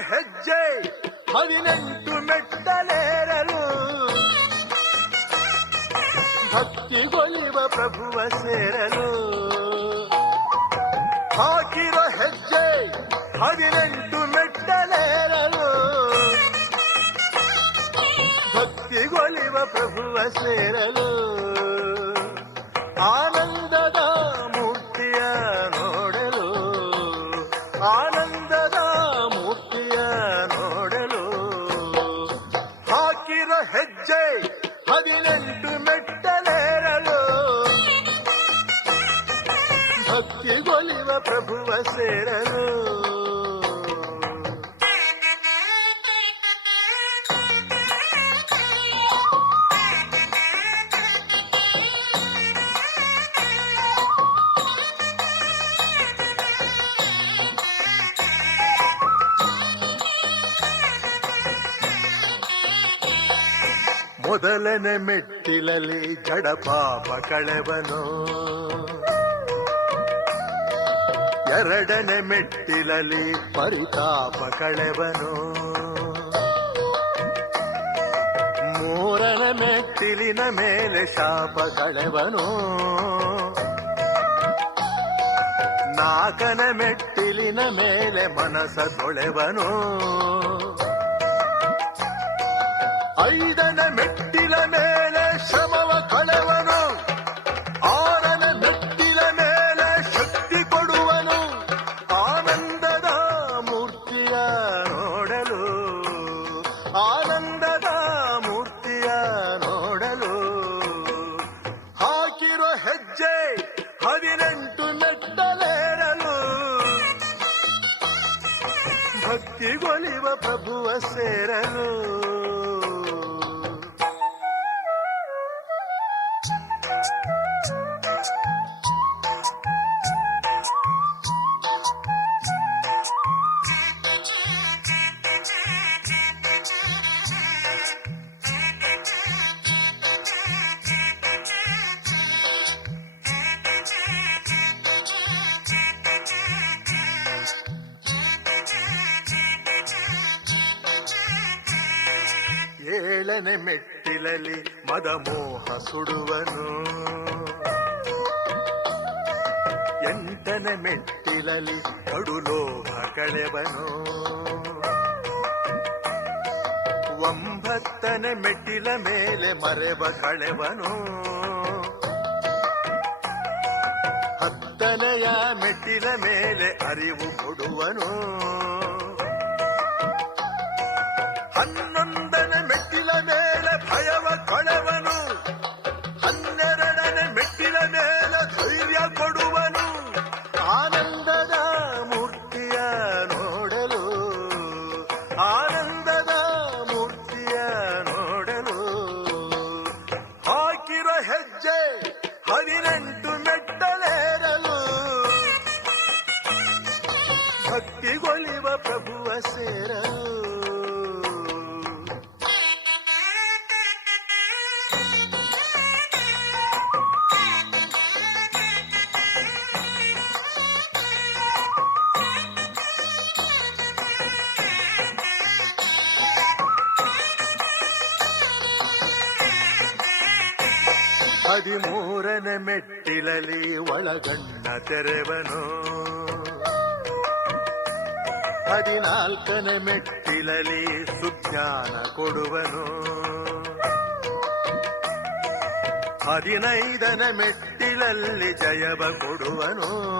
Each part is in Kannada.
ಹೆಜ್ಜೆ ಹದಿನೆಂಟು ಮೆಟ್ಟಲೇರಲು. ಭಕ್ತಿಗೊಲಿವ ಪ್ರಭುವ ಸೇರಲು. ಹಾಕಿರೋ ಹೆಜ್ಜೆ ಹದಿನೆಂಟು ಮೆಟ್ಟಲೇರಲು. ಭಕ್ತಿಗೊಲಿವ ಪ್ರಭುವ ಸೇರಲು. ಆನಂದದ ಭಕ್ತಿಗೊಲಿವ ಪ್ರಭುವ ಸೇರಲು ಮೊದಲನೇ ಮೆಟ್ಟಿಲಲ್ಲಿ ಜಡಪಾಪ ಕಳೆವನು. ಎರಡನೇ ಮೆಟ್ಟಿಲಲಿ ಪರಿತಾಪ ಕಳೆವನು. ಮೂರನೇ ಮೆಟ್ಟಿಲಿನ ಮೇಲೆ ಶಾಪ ಕಳೆವನು. ನಾಲ್ಕನೇ ಮೆಟ್ಟಿಲಿನ ಮೇಲೆ ಮನಸ ತೊಳೆವನು. ಐದನ ಮೆಟ್ಟಿಲ ಮೇಲೆ ಭಕ್ತಿಗೊಲಿವ ಪ್ರಭುವ ಸೇರಲು ಏಳನೆ ಮದ ಮದಮೋಹ ಸುಡುವನು. ಎಂಟನೆ ಮೆಟ್ಟಿಲಲಿ ಕಡುಲೋಭ ಕಳೆವನು. ಒಂಬತ್ತನೆ ಮೆಟ್ಟಿಲ ಮೇಲೆ ಮರೆವ ಕಳೆವನು. ಹತ್ತನೆಯ ಮೆಟ್ಟಿಲ ಮೇಲೆ ಅರಿವು ಕೊಡುವನು. ಹದಿಮೂರನೇ ಮೆಟ್ಟಿಲಲ್ಲಿ ಒಳಗಣ್ಣ ತೆರೆವನು. ಹದಿನಾಲ್ಕನೇ ಮೆಟ್ಟಿಲಲ್ಲಿ ಸುಜ್ಞಾನ ಕೊಡುವನು. ಹದಿನೈದನೇ ಮೆಟ್ಟಿಲಲ್ಲಿ ಜಯವ ಕೊಡುವನು.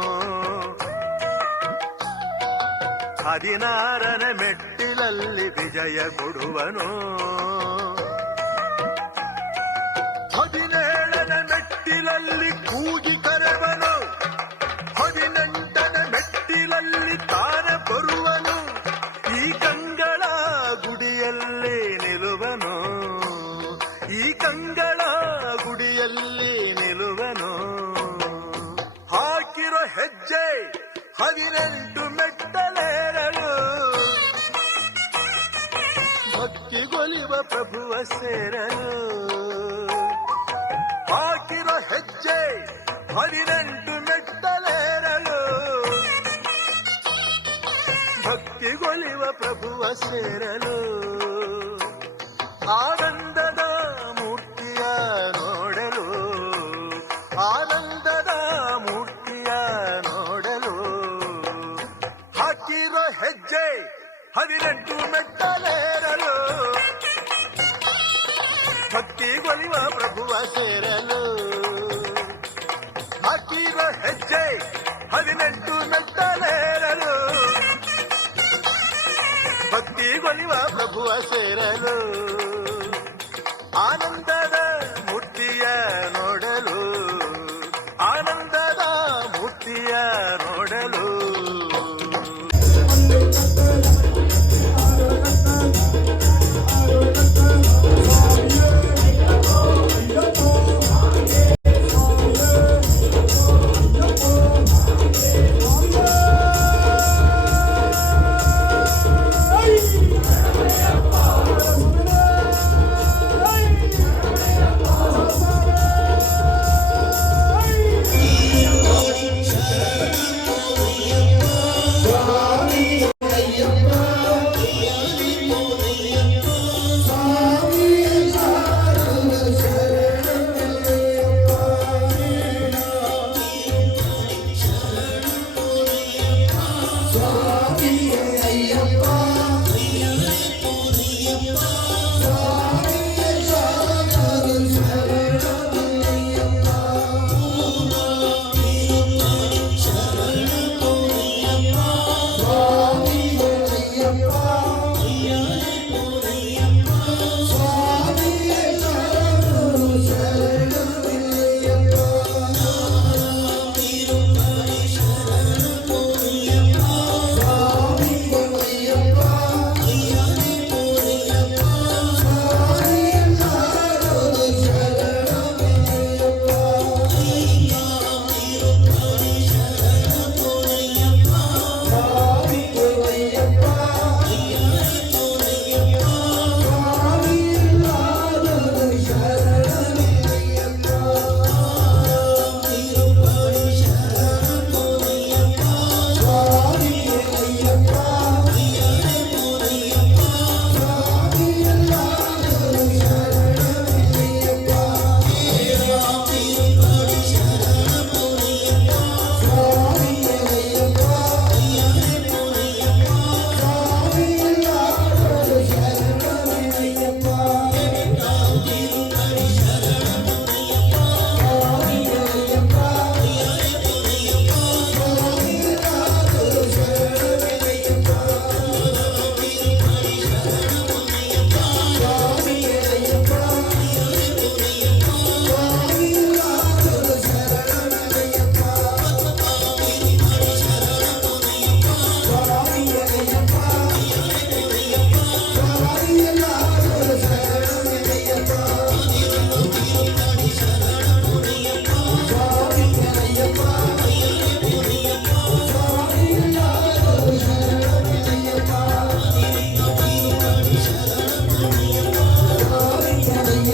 ಹದಿನಾರನೇ ಮೆಟ್ಟಿಲಲ್ಲಿ ವಿಜಯ ಕೊಡುವನು. ಸೇರಲು ಹಾಕಿರೋ ಹೆಜ್ಜೆ ಹದಿನೆಂಟು ಮೆಟ್ಟಲೇರಲು. ಭಕ್ತಿಗೊಳಿವ ಪ್ರಭುವ ಸೇರಲು. ಆನಂದದ ಮೂರ್ತಿಯ ನೋಡಲು. ಆನಂದದ ಮೂರ್ತಿಯ ನೋಡಲು. ಹಾಕಿರೋ ಹೆಜ್ಜೆ ಹದಿನೆಂಟು ಮೆಟ್ಟಲೇರಲು ಸೇರಲು ಹಾಕಿರೋ ಹೆಜ್ಜೆ ಹದಿನೆಂಟು ಮೆಟ್ಟಲೇರಲು ಭಕ್ತಿಗೊಲಿವ ಪ್ರಭುವ ಸೇರಲು ಆನಂದದ you.